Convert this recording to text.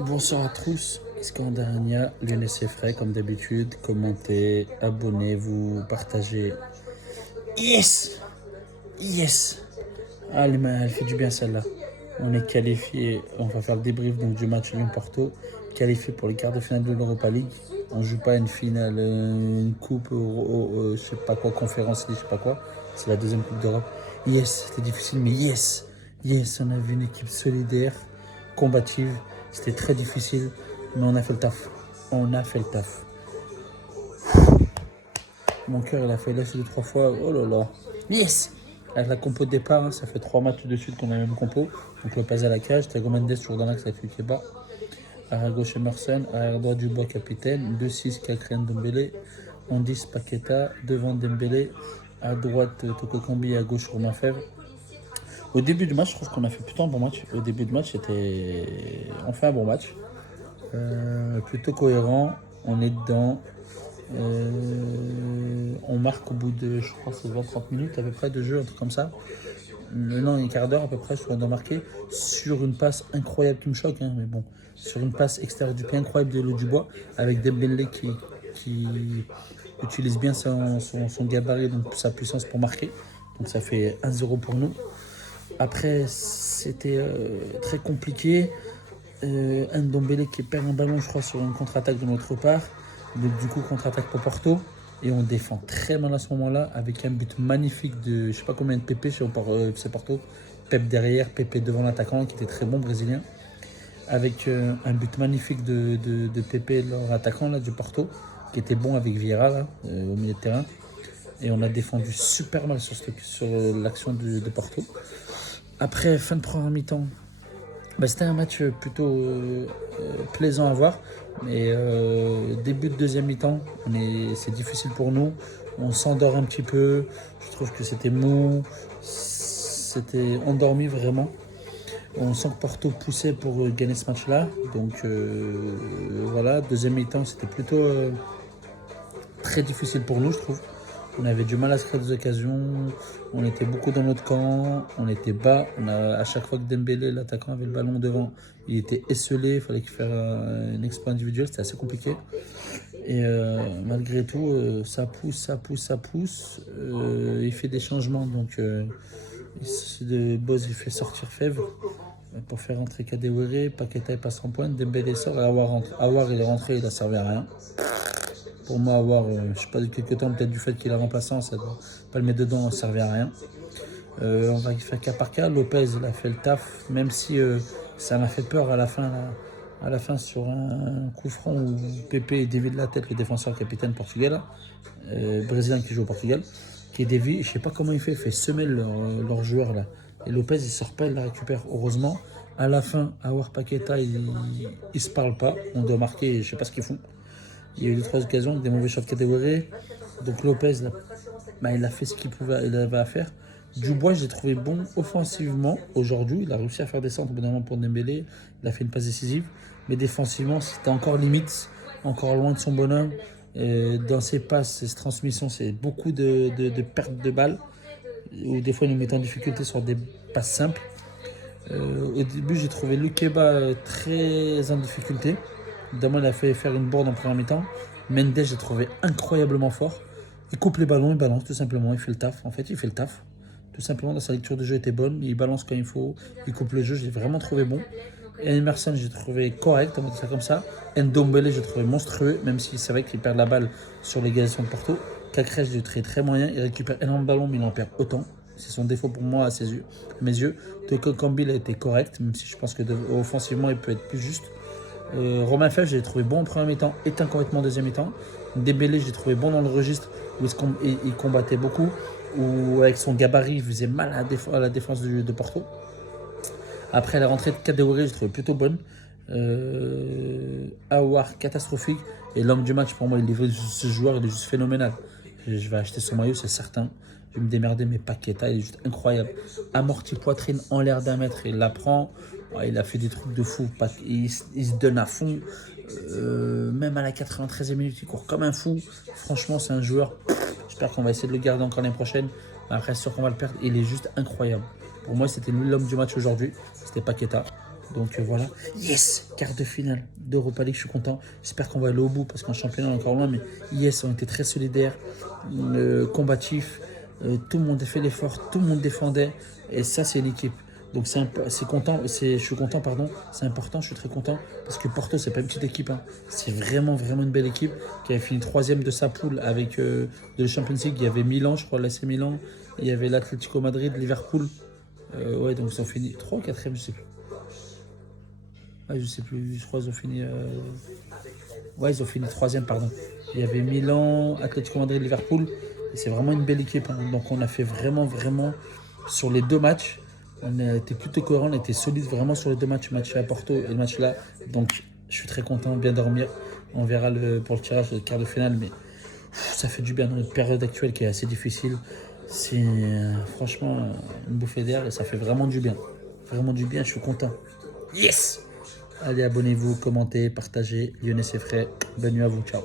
Bonsoir à tous, Iskandarinia, les laissez frais comme d'habitude, commentez, abonnez-vous, partagez. Yes! Yes! Allez, elle fait du bien celle-là. On est qualifié, on va faire le débrief donc, du match Lyon-Porto, qualifié pour les quarts de finale de l'Europa League. On joue pas une finale, une coupe, je sais pas quoi, conférence, je sais pas quoi. C'est la deuxième coupe d'Europe. Yes, c'était difficile, mais yes! Yes, on a vu une équipe solidaire, combative. C'était très difficile, mais on a fait le taf. On a fait le taf. Mon cœur, il a fait lâcher 2-3 fois. Oh là là. Yes! Avec la compo de départ, hein, ça fait 3 matchs de suite qu'on a la même compo. Donc Lopez à la cage, Thiago Mendes toujours dans l'axe avec Lukeba. Arrière gauche Emerson, arrière droit Dubois capitaine, 2-6 Kakrien Dembélé, 11 Paqueta, devant Dembélé, à droite Toko Kambi, à gauche Romain Fèvre. Au début du match, je trouve qu'on a fait plutôt un bon match. Au début du match, on fait un bon match. Plutôt cohérent, on est dedans. On marque au bout de, je crois, c'est 20-30 minutes à peu près de jeu, un truc comme ça. Non, un quart d'heure à peu près, je crois, de marquer sur une passe incroyable qui me choque, hein, mais bon, sur une passe extérieure du pied incroyable de l'eau du bois avec Dembélé qui utilise bien son gabarit, donc sa puissance pour marquer. Donc ça fait 1-0 pour nous. Après, c'était très compliqué. Un Ndombele qui perd un ballon, je crois, sur une contre-attaque de notre part. Donc, du coup, contre-attaque pour Porto. Et on défend très mal à ce moment-là, avec un but magnifique de, je sais pas combien de Pepe chez FC Porto. Pep derrière, Pepe devant l'attaquant, qui était très bon, brésilien. Avec un but magnifique de Pepe, leur attaquant là, du Porto, qui était bon avec Vieira là, au milieu de terrain. Et on a défendu super mal sur l'action de Porto. Après, fin de première mi-temps, c'était un match plutôt plaisant à voir, mais début de deuxième mi-temps, c'est difficile pour nous. On s'endort un petit peu. Je trouve que c'était mou, c'était endormi vraiment. On sent que Porto poussait pour gagner ce match-là. Donc voilà, deuxième mi-temps, c'était plutôt très difficile pour nous, je trouve. On avait du mal à se créer des occasions, on était beaucoup dans notre camp, on était bas. À chaque fois que Dembélé, l'attaquant, avait le ballon devant, il était esselé, il fallait qu'il fasse un exploit individuel, c'était assez compliqué. Et malgré tout, ça pousse. Il fait des changements, donc Boz il fait sortir Fèvre pour faire rentrer Kadewere, Paqueta il passe en pointe, Dembélé sort et Aouar il est rentré, il a servi à rien. Pour moi, avoir, je sais pas, de quelques temps, peut-être du fait qu'il est remplaçant, ça doit pas le mettre dedans, ça ne servait à rien. On va faire cas par cas. Lopez, il a fait le taf, même si ça m'a fait peur à la fin sur un coup franc où Pepe dévie la tête, le défenseur capitaine portugais, brésilien qui joue au Portugal, qui dévie, je sais pas comment il fait semer leur joueur là. Et Lopez, il sort pas, il la récupère, heureusement. À la fin, Aouar Paqueta, il se parle pas, on doit marquer, je sais pas ce qu'ils font. Il y a eu 2-3 occasions avec des mauvais choix de catégorie. Donc Lopez, il a fait ce qu'il avait à faire. Dubois, j'ai trouvé bon offensivement aujourd'hui. Il a réussi à faire des centres pour Dembélé. Il a fait une passe décisive. Mais défensivement, c'était encore limite, encore loin de son bonhomme. Dans ses passes, ses transmissions, c'est beaucoup de pertes de balles. Ou des fois, il nous met en difficulté sur des passes simples. Au début, j'ai trouvé Lukeba très en difficulté. Évidemment, il a fait faire une bourde en première mi-temps. Mendes, j'ai trouvé incroyablement fort. Il coupe les ballons, il balance tout simplement, il fait le taf. En fait, il fait le taf. Tout simplement, dans sa lecture de jeu était bonne. Il balance quand il faut, il coupe le jeu, j'ai vraiment trouvé bon. Et Emerson, j'ai trouvé correct, on va dire ça comme ça. Ndombele, j'ai trouvé monstrueux, même si c'est vrai qu'il perd la balle sur l'égalisation de Porto. Cacrèche, j'ai trouvé très moyen. Il récupère énormément de ballons, mais il en perd autant. C'est son défaut pour moi à mes yeux. Toko Kambi a été correct, même si je pense que offensivement, il peut être plus juste. Romain Fèvre, j'ai trouvé bon en premier mi-temps, éteint complètement en deuxième mi-temps. Dembélé, j'ai trouvé bon dans le registre où il combattait beaucoup, où avec son gabarit, il faisait mal à la défense de Porto. Après la rentrée de Kadewere, j'ai trouvé plutôt bonne. Aouar, catastrophique. Et l'homme du match, pour moi, ce joueur, il est juste phénoménal. Je vais acheter son maillot, c'est certain. Je vais me démerder, mais Paqueta, il est juste incroyable. Amorti poitrine en l'air d'1 mètre, il la prend. Il a fait des trucs de fou. Il se donne à fond. Même à la 93e minute, il court comme un fou. Franchement, c'est un joueur. J'espère qu'on va essayer de le garder encore l'année prochaine. Après, c'est sûr qu'on va le perdre. Il est juste incroyable. Pour moi, c'était lui l'homme du match aujourd'hui. C'était Paqueta. Donc voilà. Yes, quart de finale d'Europa League, je suis content. J'espère qu'on va aller au bout parce qu'en championnat, on est encore loin. Mais yes, on était très solidaires, combatifs. Tout le monde a fait l'effort, tout le monde défendait. Et ça, c'est l'équipe. Donc c'est content, je suis content, pardon. C'est important, je suis très content parce que Porto, c'est pas une petite équipe. Hein. C'est vraiment, vraiment une belle équipe qui avait fini troisième de sa poule avec de la Champions League. Il y avait Milan, je crois, l'AC Milan. Il y avait l'Atlético Madrid, Liverpool. Ouais, donc ils ont fini 3 ou 4e, je sais plus. Ouais, je sais plus, je crois qu'ils ont fini. Ouais, ils ont fini 3e, pardon. Il y avait Milan, Atlético Madrid, Liverpool. Et c'est vraiment une belle équipe. Hein. Donc on a fait vraiment, vraiment sur les 2 matchs. On a été plutôt cohérent, on a été solide vraiment sur les 2 matchs, le match à Porto et le match là. Donc je suis très content, bien dormir. On verra pour le tirage de quart de finale, mais ça fait du bien dans notre période actuelle qui est assez difficile. C'est franchement une bouffée d'air et ça fait vraiment du bien. Vraiment du bien, je suis content. Yes! Allez, abonnez-vous, commentez, partagez. Lyonnais, c'est frais. Bonne nuit à vous, ciao.